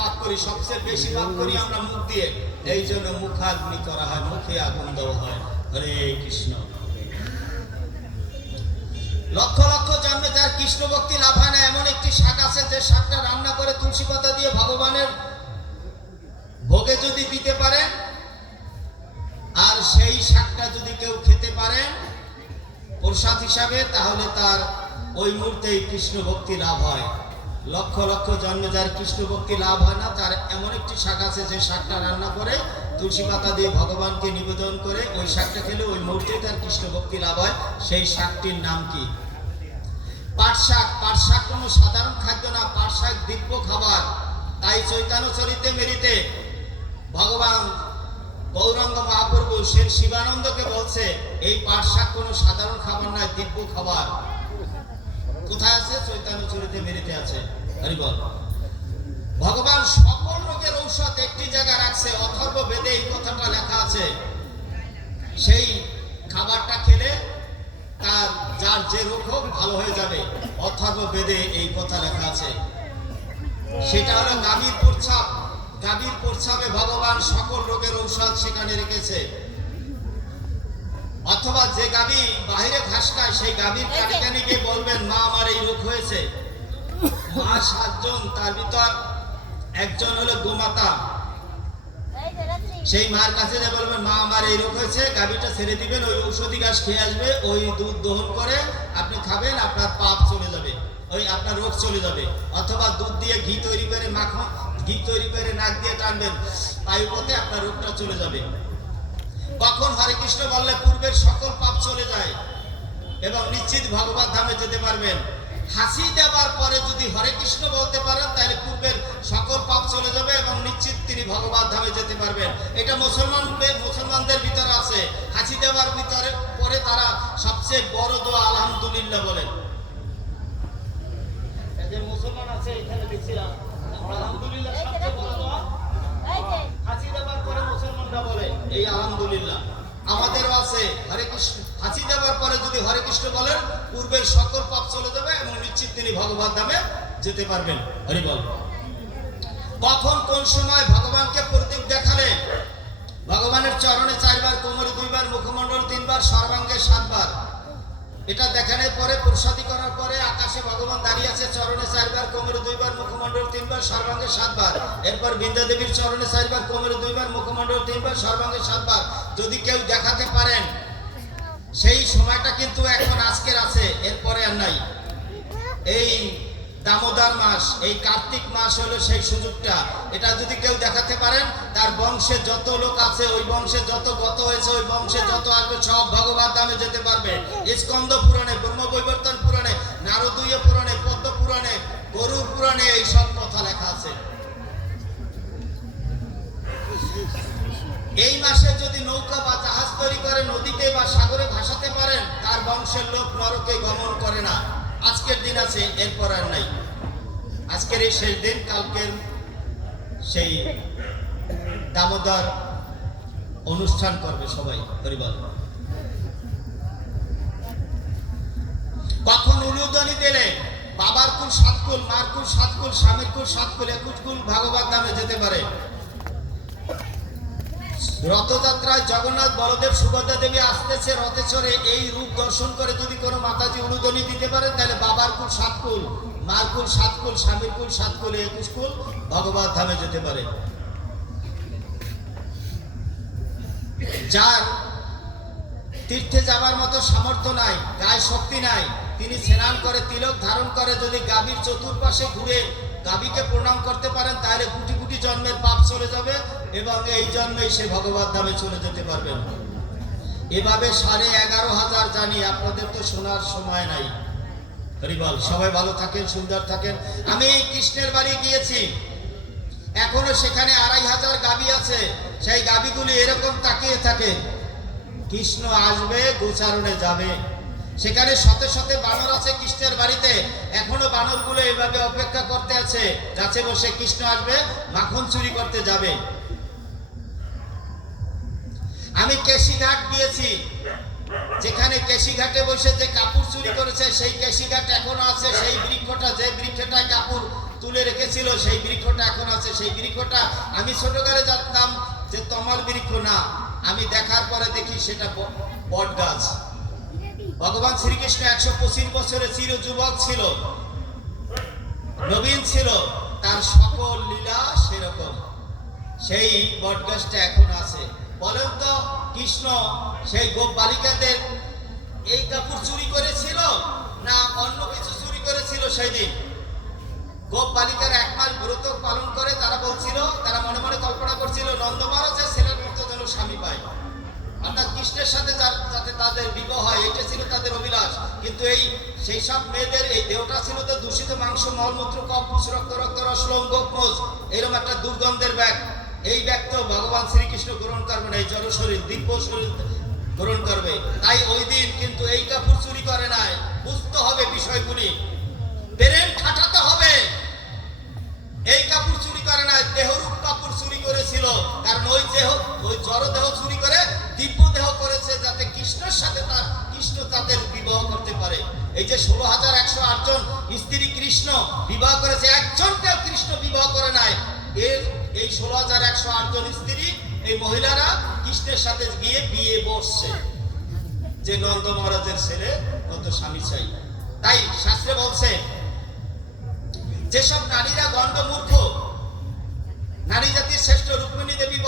পাপ করি, সবচেয়ে বেশি পাপ করি আমরা মুখ দিয়ে, এই জন্য মুখাগ্নি করা হয়, মুখে আগুন দেওয়া হয়। হরে কৃষ্ণ। লক্ষ লক্ষ জন্মে যার কৃষ্ণ ভক্তি লাভ হয় না, এমন একটি শাক আছে যে শাকটা রান্না করে তুলসী পাতা দিয়ে ভগবানের ভোগে যদি দিতে পারেন, আর সেই শাকটা যদি কেউ খেতে পারেন প্রসাদ হিসাবে, তাহলে তার ওই মুহূর্তেই কৃষ্ণ ভক্তি লাভ হয়। লক্ষ লক্ষ জন্মে যার কৃষ্ণ ভক্তি লাভ হয় না, তার এমন একটি শাক আছে যে শাকটা রান্না করে তুলসী পাতা দিয়ে ভগবানকে নিবেদন করে ওই শাকটা খেলে ওই মুহূর্তেই তার কৃষ্ণ ভক্তি লাভ হয়। সেই শাকটির নাম কি? পাট শাক। পাট শাক কোনো সাধারণ খাদ্য না, পাট শাক দিব্য খাবার। তাই চৈতন্য চরিতামৃতে ভগবান গৌরাঙ্গ মহাপ্রভু শ্রী শিবানন্দকে বলছে এই পাট শাক কোনো সাধারণ খাবার নয়, দিব্য খাবার। কোথায় আছে? চৈতন্য চরিতামৃতে আছে। হরি বল। ভগবান সকল রোগের ঔষধ একটি জায়গায় রাখছে, অথর্ব বেদে এই কথাটা লেখা আছে। সেই খাবারটা খেলে তার যার যে রোগ হোক ভালো হয়ে যাবে, অথর্ব বেদে এই কথা লেখা আছে। সেটা হলো গাভীর প্রস্রাব। গাভীর প্রস্রাবে ভগবান সকল রোগের ঔষধ সেখানে রেখেছে। অথবা যে গাভী বাইরে ঘাস খায়, সেই গাভীর কানে গিয়ে বলবেন মা আমার এই রোগ হয়েছে। মা 7 জন, তার ভিতর একজন হলো গোমাতা। সেই মার কাছে যে বলবেন মা আমার এই রোগ হয়েছে, গাভীটা ছেড়ে দিবেন, ওই ঔষধি ঘাস খেয়ে আসবে, ওই দুধ দহন করে আপনি খাবেন, আপনার পাপ চলে যাবে, ওই আপনার রোগ চলে যাবে। অথবা দুধ দিয়ে ঘি তৈরি করে মাখন, ঘি তৈরি করে নাক দিয়ে টানবেন, পায়ুপথে আপনার রোগটা চলে যাবে। কখন হরে কৃষ্ণ বললে পূর্বের সকল পাপ চলে যায় এবং নিশ্চিত ভগবত ধামে যেতে পারবেন। হাসি দেওয়ার পরে যদি হরে কৃষ্ণ বলতে পারেন, তাহলে পূর্বের সকল পাপ চলে যাবে এবং নিশ্চিত তিনি ভগবত ধামে যেতে পারবেন। এটা মুসলমানদের ভিতরে আছে। হাসি দেওয়ার ভিতরে পরে তারা সবচেয়ে বড় দোয়া আলহামদুলিল্লাহ বলেন। এদের মুসলমান আছে এখানে দেখছিলাম, আলহামদুলিল্লাহ সবচেয়ে বড় দোয়া। হাসি দেওয়ার পরে মুসলমানরা বলে এই আলহামদুলিল্লাহ। আমাদেরও আছে হরে কৃষ্ণ। হাসি দেওয়ার পরে যদি হরে কৃষ্ণ বলেন, পূর্বের সকল পাপ চলে যাবে এবং নিশ্চিত তিনি ভগবত ধামে যেতে পারবেন। হরি বল। কখন কোন সময় ভগবানকে প্রদীপ দেখালেন? ভগবানের চরণে 4 বার, কোমরে 2 বার, মুখমণ্ডল 3 বার, সর্বাঙ্গে 7 বার। এটা দেখানোর পরে প্রসাদী করার পরে আকাশে ভগবান দাঁড়িয়ে আছে, চরণে 4 বার, কোমরে 2 বার, মুখমণ্ডল 3 বার, সর্বাঙ্গে 7 বার। এরপর বৃন্দা দেবীর চরণে 4 বার, কোমরে 2 বার, মুখমণ্ডল 3 বার, সর্বাঙ্গে 7 বার। যদি কেউ দেখাতে পারেন, সেই সময়টা কিন্তু এখন আজকের আছে, এরপরে আর নাই। এই দামোদর মাস, এই কার্তিক মাস হলো সেই সুযোগটা। এটা যদি কেউ দেখাতে পারেন, তার বংশে যত লোক আছে, ওই বংশে যত গত হয়েছে, ওই বংশে যত আসবে, সব ভগবত ধামে যেতে পারবে। স্কন্দ পুরাণে, ব্রহ্মবৈবর্তন পুরাণে, নারদীয় পুরাণে, পদ্ম পুরাণে, গরুর পুরাণে এই সব কথা লেখা আছে। এই মাসে যদি নৌকা বা জাহাজ তৈরি করে নদীতে বা সাগরে ভাসাতে পারেন, তার বংশের লোক নরকে গমন করে না। আজকের দিন আছে, এরপর আর নাই। আজকের এই শেষ দিন, কালকের সেই দামোদর অনুষ্ঠান করবে সবাই। পরিবার কখন উলুধ্বনি দিলে বাবার কুল 7 কুল, মার কুল 7 কুল, স্বামীর কুল 7 কুল, 21 কুল ভগবত ধামে যেতে পারে। রথযাত্রায় জগন্নাথ, বলদেব, সুভদ্রা দেবী আসতেছে রথে চড়ে। এই রূপ দর্শন করে যদি কোনো মাতাজি উলুধ্বনি দিতে পারেন, তাহলে বাবার কুল 7 কুল, মার কুল 7 কুল, স্বামীর কুল 7 কুল, 21 কুল ভগবত ধামে যেতে পারে। যার তীর্থে যাবার মতো সামর্থ্য নাই, গায়ে শক্তি নাই, তিনি স্নান করে তিলক ধারণ করে যদি গাভীর চতুর্পাশে ঘুরে গাভীকে প্রণাম করতে পারেন, তাহলে কোটি কোটি জন্মের পাপ চলে যাবে এবং এই জন্মেই সে ভগবত ধামে চলে যেতে পারবেন। এভাবে 11,500 জানি, আপনাদের তো শোনার সময় নাই। হরিবল। সবাই ভালো থাকেন, সুন্দর থাকেন। আমি কৃষ্ণের বাড়ি গিয়েছি, এখনো সেখানে 2,500 গাভী আছে। সেই গাভীগুলি এরকম তাকিয়ে থাকে, কৃষ্ণ আসবে, গোচারণে যাবে। সেখানে শত শত বানর আছে কৃষ্ণের বাড়িতে, এখনো বানরগুলো এভাবে অপেক্ষা করতে আছে, গাছে বসে কৃষ্ণ আসবে, মাখন চুরি করতে যাবে। আমি কেশিঘাট গিয়েছি, যেখানে কেশিঘাটে বসে যে কাপড় চুরি করেছে, সেই কেশিঘাট এখনো আছে। সেই বৃক্ষটা, যে বৃক্ষটায় কাপড় তুলে রেখেছিল, সেই বৃক্ষটা এখন আছে। সেই বৃক্ষটা আমি ছোটকালে জানতাম যে তমাল বৃক্ষ না, আমি দেখার পরে দেখি সেটা বট গাছ। ভগবান শ্রীকৃষ্ণ 125 বছরে চির যুবক ছিল, নবীন ছিল, তার সকল লীলা সেরকম। সেই বটগাছটা এখন আছে। বলেন তো কৃষ্ণ সেই গোপ বালিকাদের এই কাপড় চুরি করেছিল না অন্য কিছু চুরি করেছিল? সেই দিন গোপ বালিকার 1 মাস ব্রত পালন করে তারা বলছিল, তারা মনে মনে কল্পনা করছিল নন্দ মহারাজের ছেলের মতো যেন স্বামী পায়, অর্থাৎ কৃষ্ণের সাথে যাতে তাদের বিবাহ হয়, এটা ছিল তাদের অভিলাষ। কিন্তু সেই সব মেয়েদের এই দেহটা ছিল তো দূষিত মাংস, মলমূত্র, কপুষ, রক্ত রস, লোম, গোপমোষ, এরকম একটা দুর্গন্ধের ব্যাগ। এই ব্যাগ তো ভগবান শ্রীকৃষ্ণ গ্রহণ করবে না, এই জড় শরীর, দিব্য শরীর গ্রহণ করবে। তাই ওই দিন কিন্তু এই কাপড় চুরি করে নাই। বুঝতে হবে বিষয়গুলি, ব্রেন খাটাতে হবে। এই কাপড় চুরি করে নাই, দেহরূপ কাপড় চুরি করেছিল। কারণ ওই জড় দেহ চুরি করে দিব্য দেহ করেছে, যাতে কৃষ্ণের সাথে কৃষ্ণ তাদের বিবাহ করতে পারে। এই যে 16,108 জন স্ত্রী কৃষ্ণ বিবাহ করেছে, একজনকেও কৃষ্ণ বিবাহ করে নাই। এই 16,108 জন স্ত্রী, এই মহিলারা কৃষ্ণের সাথে গিয়ে বিয়ে বসছে যে নন্দ মহারাজের ছেলে কত স্বামী চাই। তাই শাস্ত্রে বলছে যেসব নারীরা গণ্ড মূর্খ, নারী জাতির শ্রেষ্ঠ রুক্মিণী দেবী